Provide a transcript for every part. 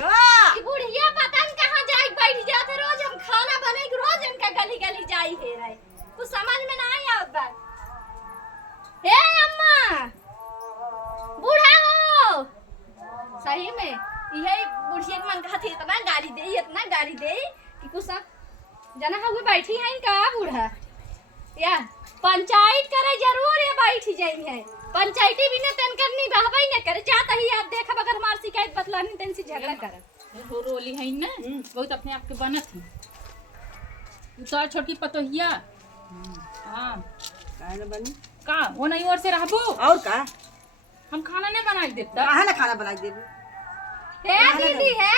कि बुढ़िया पता न कहाँ जाई बैठ जात है रोज हम खाना बने रोज इनका गली गली जाई है रे कुछ समझ में ना आवत बा। हे अम्मा बूढ़ा हो सही में यही बुढ़िया के मन कहत है इतना गाली दे कि कुछ जना हुए बैठी है का बूढ़ा या पंचायत करे जरूर ये बैठ जाई है पंचायती भी ने तन करनी बहबई न करे चाहता ही आप देखा अगर हमार शिकायत बतलानी तन से झगड़ा कर हो रोली है ना बहुत अपने आप के बनत है उतार छोटी पतोहिया हां काहे न बनी का वो नहीं और से रहबो और का हम खाना नहीं बनाई देता काहे न खाना बनाई देबू हे दीदी है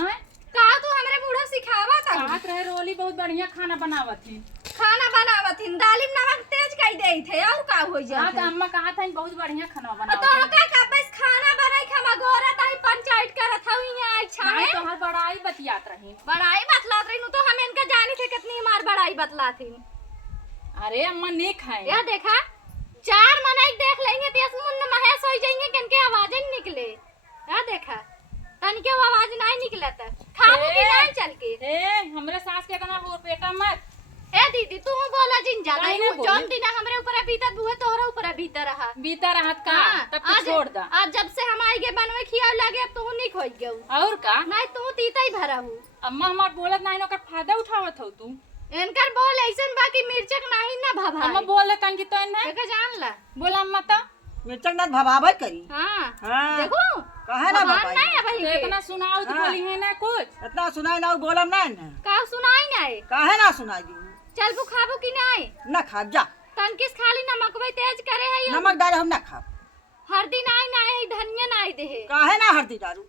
आए का तू हमरे बूढ़ा सिखावा था साथ रहे रोली बहुत बढ़िया खाना बनावत है खाना बनावत हिन दाली में नमक तेज कई दे थे और का हो जा हां तो अम्मा कहा था बहुत बढ़िया खाना तो बनावत का बस खाना बनाई खमा गोरा ताई पंचायत करत हई यहां अच्छा है है तो हर बड़ाई बतियात रही बड़ाई बतलात रही तो हम इनका जानी थे कितनी मार बड़ाई बतलात थी अरे अम्मा नेक है या देखा चार मनाई देख लेंगे तो इस मुंड महेश हो जाएंगे कि इनके आवाज नहीं निकले या देखा तन के आवाज नहीं निकलता खाओ कि नहीं चल के ए हमरे सास के कना हो पेटा मत ए दीदी तू बोला जिन ज्यादा काहे ना बोली? जौन दिन हमरे ऊपर बीतत बुए तोहरा ऊपर बीता रहा बीता रहत का हाँ, तब तो छोड़ दा आज जब से हम आई के बनवे खिया लगे अब तू नहीं खोई गऊ और का नहीं तू तीता ही भरा हूँ अम्मा हमार बोलत नहीं ओकर फायदा उठावत हो तू इनकर बोल ऐसन बा कि मिर्चक नहीं ना भभा अम्मा बोले तन की तो ना देखा जान ला बोला अम्मा तो मिर्चक न भभाबै करी हाँ हां देखो काहे न भगवान भभाई नहीं है भाई तो के इतना सुनाओ तो हाँ। बोली है ना कुछ इतना सुनाई ना बोलम ना न का सुनाई नहीं काहे ना सुनाई दी चल बु खाबू कि नहीं न खाब जा तन किस खाली नमकवे तेज करे है नमक डाले हम ना खाब हर दिन आई ना है धनिया नहीं दे काहे ना हरदी दारू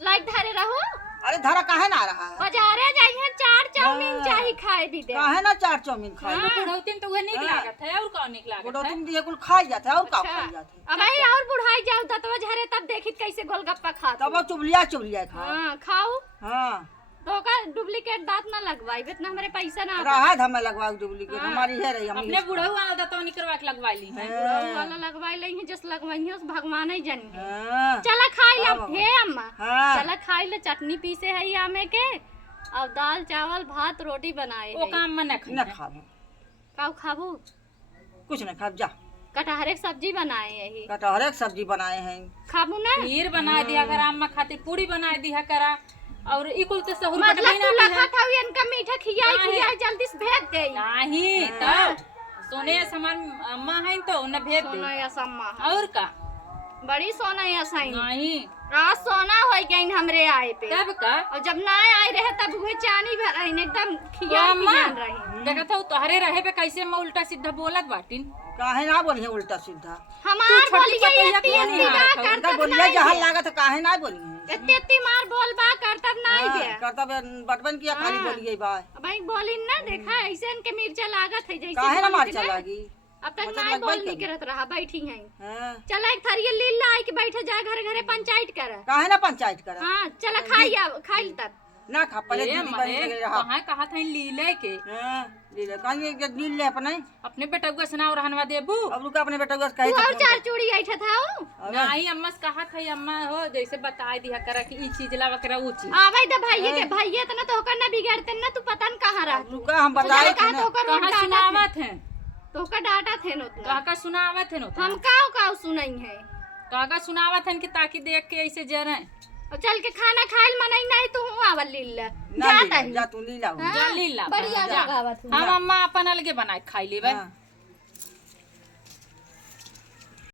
लाइक धरे रहो अरे धरा काहे ना रहा है बाजारे जाइए चार चाउमीन हाँ। चाही खाए भी दे काहे ना चार चाउमीन खाई तो बुढ़ौतिन तो वह निक हाँ। लागत है और कौन निक लागत है गोडोतिन दिए कुल खाई जाते और का अच्छा खाई जाते अब आई और बुढ़ाई जाओ दतवा झरे तब देखित कैसे गोलगप्पा खात तब चुबलिया खा हां खाओ हां तो का डुप्लीकेट दांत ना लगवाई इतना हमरे पैसा ना आता रहा हमें लगवा डुप्लीकेट हाँ। हमारी है रही हम अपने बुढ़ऊ वाला दतवा निकरवा के लगवा ली है बुढ़ऊ वाला लगवाई लई है जस लगवाई है उस भगवान ही जानी है हां चला खाई ला हाँ, हे अम्मा हाँ। चला खाई ले चटनी पीसे है आमे के और दाल चावल भात रोटी बनाए वो है काम में न न खाब काऊ खाबू कुछ न खाब जा कटहरे की सब्जी बनाए है ही कटहर की सब्जी बनाए हैं खाबू ना खीर बना दिया करा अम्मा खातिर पूरी बना दिया करा और इकुल ते सहूर मतलब बटबई तू ना लखा था इनका मीठा खियाई काहे? खियाई जल्दी से भेज दे नहीं तो सोने समान अम्मा है तो उन्हें भेज सोना दे या सम्मा और का बड़ी सोना या साइन नहीं आज सोना हो गई हमरे आए पे तब का और जब ना आए रहे तब हुए चानी भर रही एकदम खिया अम्मा पियान रही देखा था तोहरे रहे पे कैसे मैं उल्टा सीधा बोलत बाटिन काहे ना बोलिए उल्टा सीधा हमार छोटी बोलिए पतैया इतनी कौन इतनी है? बा उनका उनका करतब बोलिए नहीं जहाँ है लागत काहे ना बोलिए इतनी इतनी मार बोल बा करतब नहीं बे करतब बटवन किया खाली हाँ। बोलिए बा भाई बोली ना देखा ऐसे इनके मिर्चा लागत है जैसे काहे ना बोली मार थी ना, चलागी अब तक मतलब नहीं लगवाई बोल नहीं करी। करत रहा बैठी हैं हां चला एक थरिये लीला आई के बैठे जा घर घरे पंचायत कर काहे ना पंचायत कर हाँ चला खाई अब खाई तब ना खा पहले ए, दीदी अम्मा, बन ए, के रहा कहाँ कहा था लीले के हां ले ले कहीं ये नील ले अपने अपने बेटा को सुनाओ रहनवा देबू अब रुका अपने बेटा को कहे तू और चार चूड़ी ऐठा था नहीं अम्मा से कहा था अम्मा हो जैसे बता दिया करा कि ई चीज ला वकरा ऊ चीज आवे द भाई के भाई तना तो होकर ना बिगड़ते ना तू पता न कहां रह रुका हम बताए कहा थे तो ना होकर कहाँ सुनावत है तो का डाटा थे न उतना कहाँ सुनावत है हम काऊ काऊ सुनई है कहाँ सुनावत है कि ताकि देख के ऐसे जरे और चल के खाना खाइल मनई नहीं तू आवल लीला ना जाता ले, ही जा तू ली लाओ हाँ, जल्दी ला बढ़िया जगावत हम अम्मा अपन अलगे बनाए खाई लेबे हाँ।